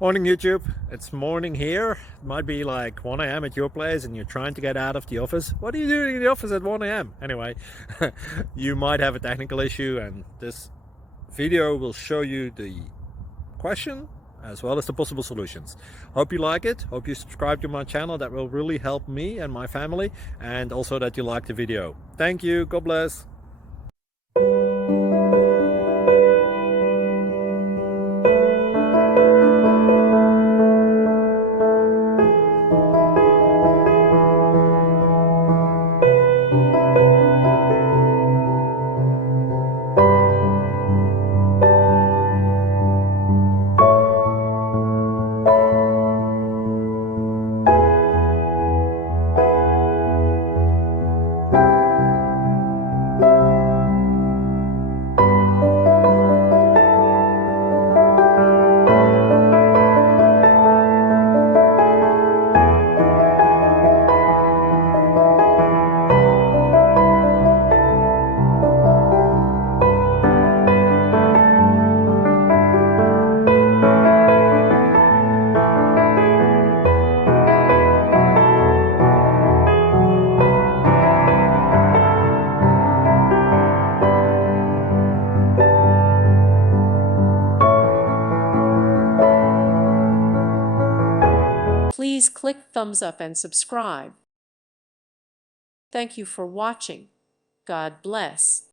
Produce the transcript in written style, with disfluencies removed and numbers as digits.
Morning YouTube, it's morning here. It might be like 1 a.m. at your place and you're trying to get out of the office. What are you doing in the office at 1 a.m.? Anyway, you might have a technical issue and this video will show you the question as well as the possible solutions. Hope you like it, hope you subscribe to my channel. That will really help me and my family, and also that you like the video. Thank you, God bless. Please click thumbs up and subscribe. Thank you for watching. God bless.